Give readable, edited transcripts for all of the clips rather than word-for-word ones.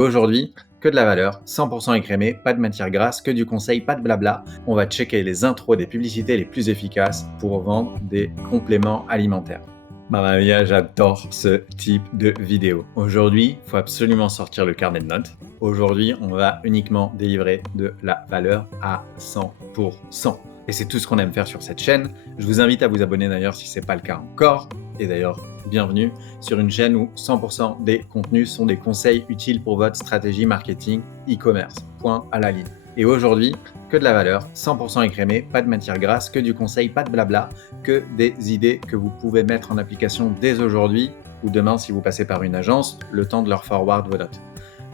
Aujourd'hui, que de la valeur, 100% écrémé, pas de matière grasse, que du conseil, pas de blabla. On va checker les intros des publicités les plus efficaces pour vendre des compléments alimentaires. Mamma mia, j'adore ce type de vidéo. Aujourd'hui, il faut absolument sortir le carnet de notes. Aujourd'hui, on va uniquement délivrer de la valeur à 100%. Et c'est tout ce qu'on aime faire sur cette chaîne. Je vous invite à vous abonner d'ailleurs si ce n'est pas le cas encore. Et d'ailleurs, bienvenue sur une chaîne où 100% des contenus sont des conseils utiles pour votre stratégie marketing e-commerce. Point à la ligne. Et aujourd'hui, que de la valeur, 100% écrémé, pas de matière grasse, que du conseil, pas de blabla, que des idées que vous pouvez mettre en application dès aujourd'hui ou demain si vous passez par une agence, le temps de leur forward vos notes.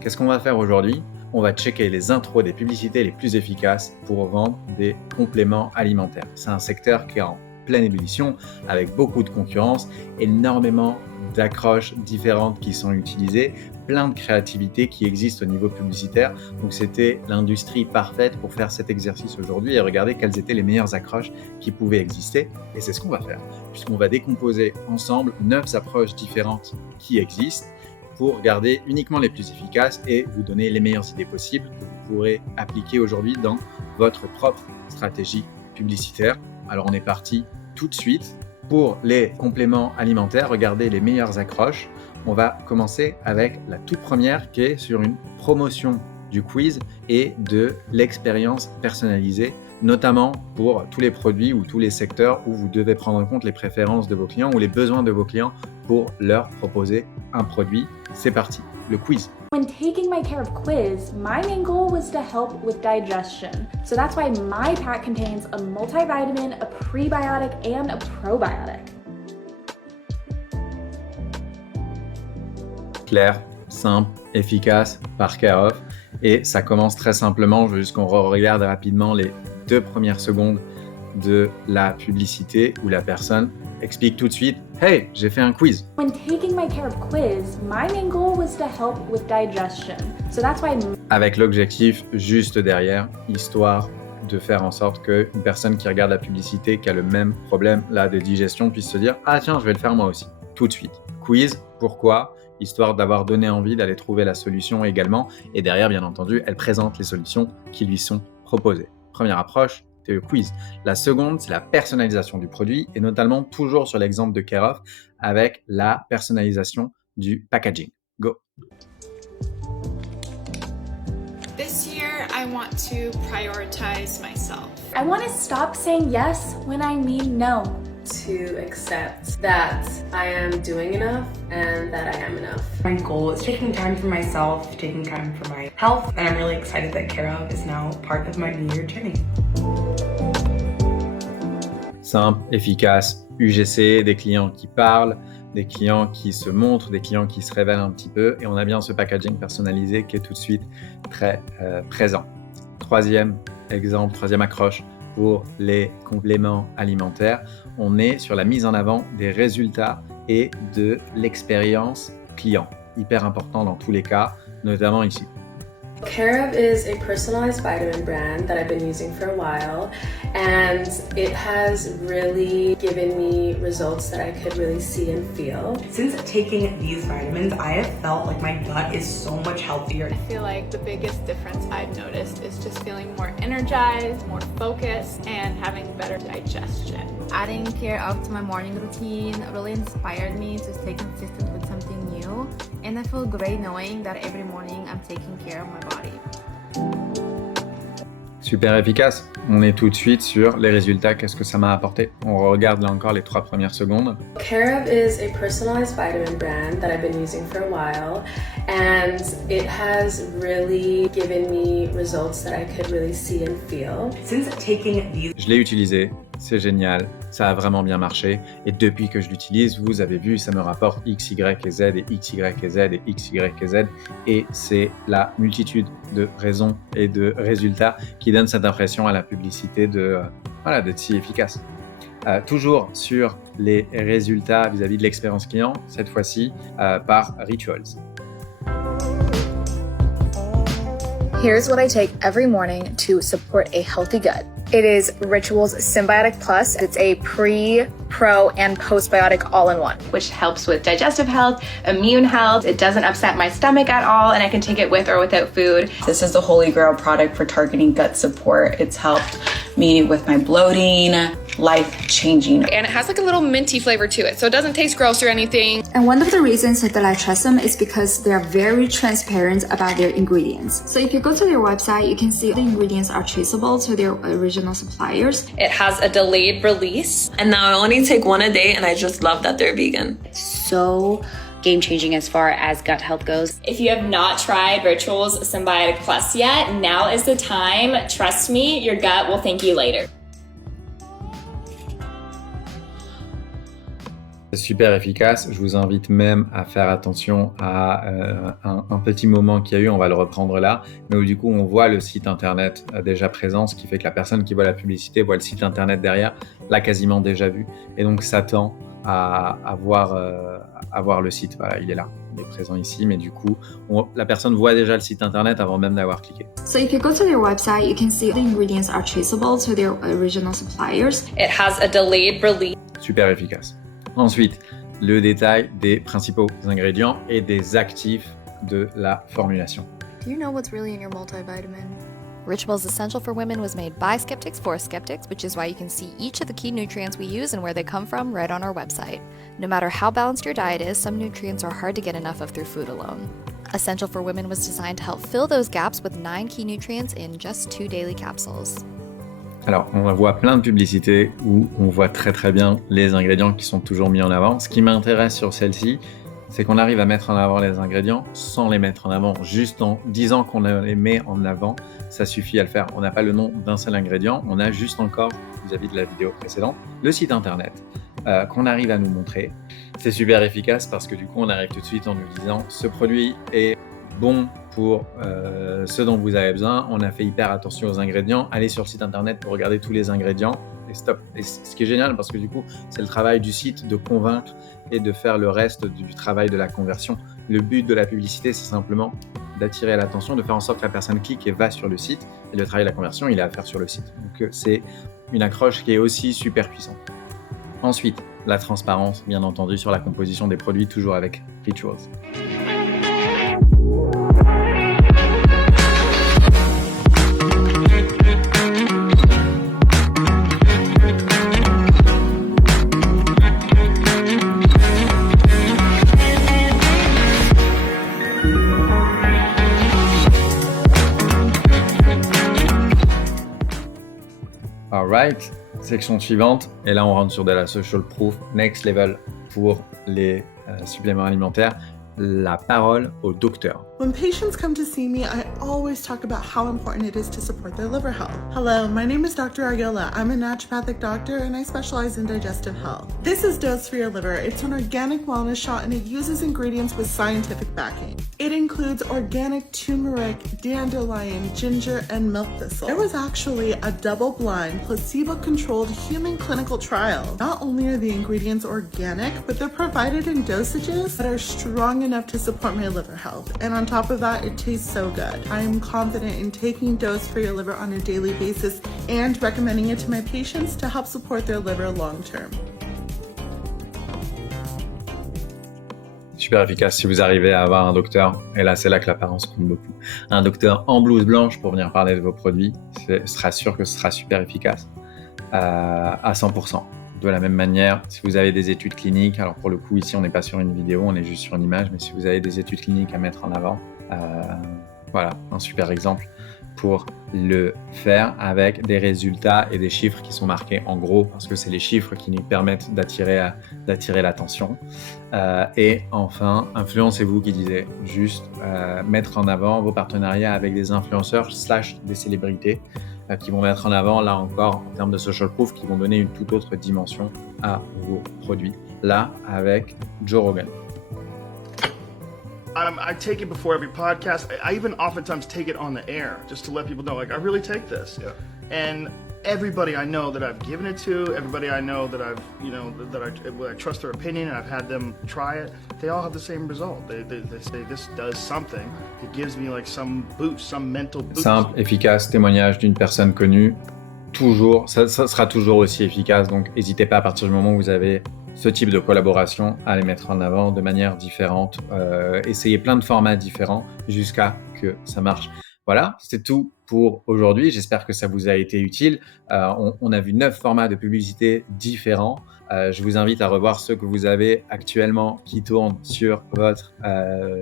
Qu'est-ce qu'on va faire aujourd'hui ? On va checker les intros des publicités les plus efficaces pour vendre des compléments alimentaires. C'est un secteur qui est en pleine ébullition, avec beaucoup de concurrence, énormément d'accroches différentes qui sont utilisées, plein de créativité qui existe au niveau publicitaire. Donc c'était l'industrie parfaite pour faire cet exercice aujourd'hui et regarder quelles étaient les meilleures accroches qui pouvaient exister. Et c'est ce qu'on va faire, puisqu'on va décomposer ensemble 9 approches différentes qui existent pour regarder uniquement les plus efficaces et vous donner les meilleures idées possibles que vous pourrez appliquer aujourd'hui dans votre propre stratégie publicitaire. Alors on est parti tout de suite. Pour les compléments alimentaires, regardez les meilleures accroches. On va commencer avec la toute première qui est sur une promotion du quiz et de l'expérience personnalisée, notamment pour tous les produits ou tous les secteurs où vous devez prendre en compte les préférences de vos clients ou les besoins de vos clients pour leur proposer un produit. C'est parti, le quiz. When taking my Care of quiz, my main goal was to help with digestion. So that's why my pack contains a multivitamin, a prebiotic, and a probiotic. Clair, simple, efficace, par Care of. Et ça commence très simplement, je veux juste qu'on regarde rapidement les 2 premières secondes de la publicité où la personne explique tout de suite « Hey, j'ai fait un quiz ». When taking my Care of quiz, my main goal was to help with digestion. So that's why avec l'objectif juste derrière, histoire de faire en sorte qu'une personne qui regarde la publicité, qui a le même problème là de digestion, puisse se dire « Ah tiens, je vais le faire moi aussi ». Tout de suite. Quiz, pourquoi ? Histoire d'avoir donné envie d'aller trouver la solution également. Et derrière, bien entendu, elle présente les solutions qui lui sont proposées. Première approche, c'est le quiz. La seconde, c'est la personnalisation du produit et notamment toujours sur l'exemple de Care of avec la personnalisation du packaging. Go! This year, I want to prioritize myself. I want to stop saying yes when I mean no. To accept that I am doing enough and that I am enough. My goal is taking time for myself, taking time for my health, and I'm really excited that Care of is now part of my New Year journey. Simple, efficace, UGC, des clients qui parlent, des clients qui se montrent, des clients qui se révèlent un petit peu, et on a bien ce packaging personnalisé qui est tout de suite très présent. Troisième exemple, troisième accroche pour les compléments alimentaires, on est sur la mise en avant des résultats et de l'expérience client. Hyper important dans tous les cas, notamment ici. Care of is a personalized vitamin brand that I've been using for a while, and it has really given me results that I could really see and feel. Since taking these vitamins, I have felt like my gut is so much healthier. I feel like the biggest difference I've noticed is just feeling more energized, more focused, and having better digestion. Adding Care of to my morning routine really inspired me to stay consistent with something new, and I feel great knowing that every morning I'm taking care of my body. Super efficace. On est tout de suite sur les résultats, qu'est-ce que ça m'a apporté. On regarde là encore les 3 premières secondes. Care of is a personalized vitamin brand that I've been using for a while, and it has really given me results that I could really see and feel. Since taking these Je l'ai utilisé, c'est génial, ça a vraiment bien marché. Et depuis que je l'utilise, vous avez vu, ça me rapporte X, Y et Z et X, Y et Z et X, Y et Z. Et c'est la multitude de raisons et de résultats qui donnent cette impression à la publicité d'être si efficace. Toujours sur les résultats vis-à-vis de l'expérience client, cette fois-ci par Rituals. Here's what I take every morning to support a healthy gut. It is Rituals Symbiotic Plus. It's a pre, pro, and postbiotic all-in-one, which helps with digestive health, immune health. It doesn't upset my stomach at all, and I can take it with or without food. This is the holy grail product for targeting gut support. It's helped me with my bloating, life-changing. And it has like a little minty flavor to it, so it doesn't taste gross or anything. And one of the reasons that I trust them is because they are very transparent about their ingredients. So if you go to their website, you can see the ingredients are traceable to their original suppliers. It has a delayed release. And now I only take one a day, and I just love that they're vegan. So game-changing as far as gut health goes. If you have not tried Rituals Symbiotic Plus yet, now is the time. Trust me, your gut will thank you later. C'est super efficace. Je vous invite même à faire attention à un petit moment qu'il y a eu, on va le reprendre là, mais où du coup on voit le site internet déjà présent, ce qui fait que la personne qui voit la publicité voit le site internet derrière, l'a quasiment déjà vu, et donc s'attend à voir le site. Voilà, il est là, il est présent ici, mais du coup la personne voit déjà le site internet avant même d'avoir cliqué. So if you go to their website, you can see the ingredients are traceable to their original suppliers. It has a delayed release. Super efficace. Ensuite, le détail des principaux ingrédients et des actifs de la formulation. Do you know what's really in your multivitamin? Rituals Essential for Women was made by skeptics for skeptics, which is why you can see each of the key nutrients we use and where they come from right on our website. No matter how balanced your diet is, some nutrients are hard to get enough of through food alone. Essential for Women was designed to help fill those gaps with 9 key nutrients in just 2 daily capsules. Alors, on voit plein de publicités où on voit très bien les ingrédients qui sont toujours mis en avant. Ce qui m'intéresse sur celle-ci, c'est qu'on arrive à mettre en avant les ingrédients sans les mettre en avant. Juste en disant qu'on les met en avant, ça suffit à le faire. On n'a pas le nom d'un seul ingrédient, on a juste encore, vis-à-vis de la vidéo précédente, le site internet qu'on arrive à nous montrer. C'est super efficace parce que du coup, on arrive tout de suite en nous disant « ce produit est bon pour ce dont vous avez besoin. On a fait hyper attention aux ingrédients. Allez sur le site internet pour regarder tous les ingrédients et stop. » Et ce qui est génial parce que du coup, c'est le travail du site de convaincre et de faire le reste du travail de la conversion. Le but de la publicité, c'est simplement d'attirer l'attention, de faire en sorte que la personne clique et va sur le site. Et le travail de la conversion, il est à faire sur le site. Donc c'est une accroche qui est aussi super puissante. Ensuite, la transparence, bien entendu, sur la composition des produits, toujours avec Rituals. Alright, section suivante, et là on rentre sur de la social proof, next level pour les suppléments alimentaires, la parole au docteur. When patients come to see me, I always talk about how important it is to support their liver health. Hello, my name is Dr. Ariola. I'm a naturopathic doctor and I specialize in digestive health. This is Dose for Your Liver. It's an organic wellness shot and it uses ingredients with scientific backing. It includes organic turmeric, dandelion, ginger, and milk thistle. There was actually a double-blind, placebo-controlled human clinical trial. Not only are the ingredients organic, but they're provided in dosages that are strong enough to support my liver health. And on top of that, it tastes so good. I am confident in taking Dose for Your Liver on a daily basis and recommending it to my patients to help support their liver long term. Super efficace si vous arrivez à avoir un docteur, et là c'est là que l'apparence compte beaucoup. Un docteur en blouse blanche pour venir parler de vos produits, sera sûr que ce sera super efficace à 100%. De la même manière, si vous avez des études cliniques, alors pour le coup ici on n'est pas sur une vidéo, on est juste sur une image, mais si vous avez des études cliniques à mettre en avant, voilà un super exemple pour le faire avec des résultats et des chiffres qui sont marqués en gros, parce que c'est les chiffres qui nous permettent d'attirer l'attention. Et enfin, influencez-vous qui disait juste mettre en avant vos partenariats avec des influenceurs / des célébrités qui vont mettre en avant, là encore, en termes de social proof, qui vont donner une toute autre dimension à vos produits. Là, avec Joe Rogan. I take it before every podcast. I even oftentimes take it on the air just to let people know, like, I really take this. Yeah. And everybody I know that I've given it to, everybody I know that I've, that I trust their opinion and I've had them try it, they all have the same result. They say this does something. It gives me like some boost, some mental boost. Simple, efficace, témoignage d'une personne connue. toujours, ça sera toujours aussi efficace. Donc, n'hésitez pas à partir du moment où vous avez ce type de collaboration à les mettre en avant de manière différente. Essayez plein de formats différents jusqu'à que ça marche. Voilà, c'est tout pour aujourd'hui. J'espère que ça vous a été utile. On a vu 9 formats de publicité différents. Je vous invite à revoir ceux que vous avez actuellement qui tournent sur votre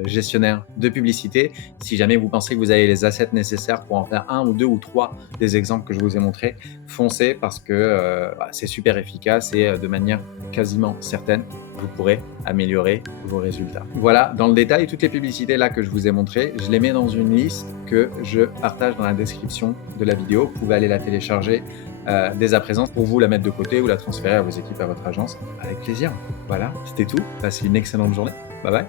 gestionnaire de publicité. Si jamais vous pensez que vous avez les assets nécessaires pour en faire 1 ou 2 ou 3 des exemples que je vous ai montrés, foncez parce que c'est super efficace et de manière quasiment certaine, vous pourrez améliorer vos résultats. Voilà, dans le détail, toutes les publicités là que je vous ai montrées, je les mets dans une liste que je partage dans la description de la vidéo. Vous pouvez aller la télécharger dès à présent pour vous la mettre de côté ou la transférer à vos équipes, à votre agence avec plaisir. Voilà, c'était tout. Passez une excellente journée. Bye bye.